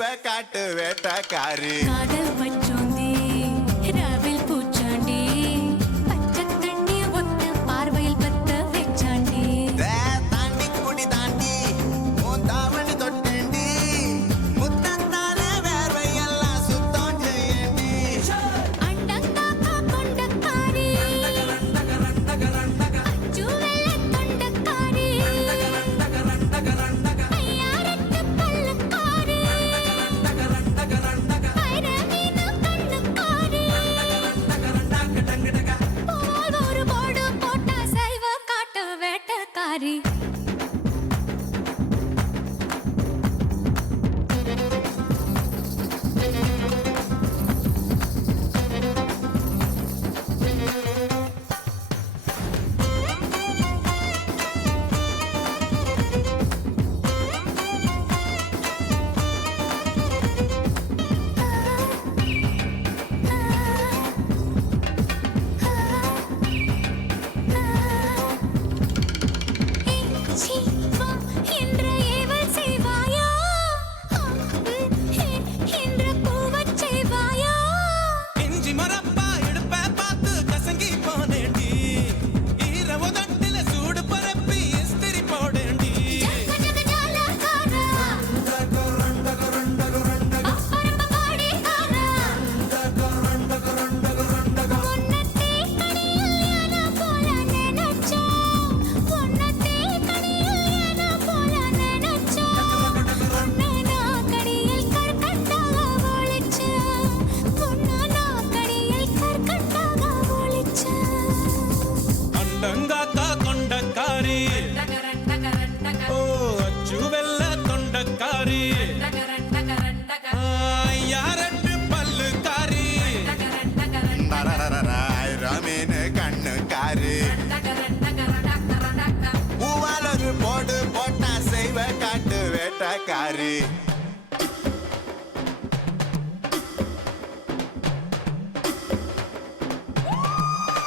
செய்வ காட்டு வேட்டக்காரி. காதல் பச்சோந்தி ராவில் பூச்சாண்டி பச்சை தண்ணி ஒத்த பார்வையில் பத்த வெச்சாண்டி. தாண்டி குடி தாண்டி உன் தாவணி தொட்டேண்டி முத்தத்தால வேர்வையெல்லாம் சுத்தம் செய்யண்டி. அண்டங்காக்கா கொண்டக்காரி அச்சு வெள்ள தொண்டக்காரி ஐயாரட்டு பல்லக்காரி வைரமீனு கண்ணுக்காரி போல் ஒரு போடு போட்டா சைவ காட்டு வேட்டக்காரி. இஞ்சி மரப்பா இடுப்ப பார்த்து கசங்கி போனேண்டி ஈர உதட்டில சூடு பரப்பி இஸ்திரி போடேண்டி. அண்டங்காக்கா கொண்டக்காரி ஓ அச்சு வெள்ள தொண்டக்காரி யாரட்டு பல்லுக்காரி ரமீனு கண்ணுக்காரி பூவால் ஒரு போடு போட்டா செய்வ காட்டு வேட்டக்காரி.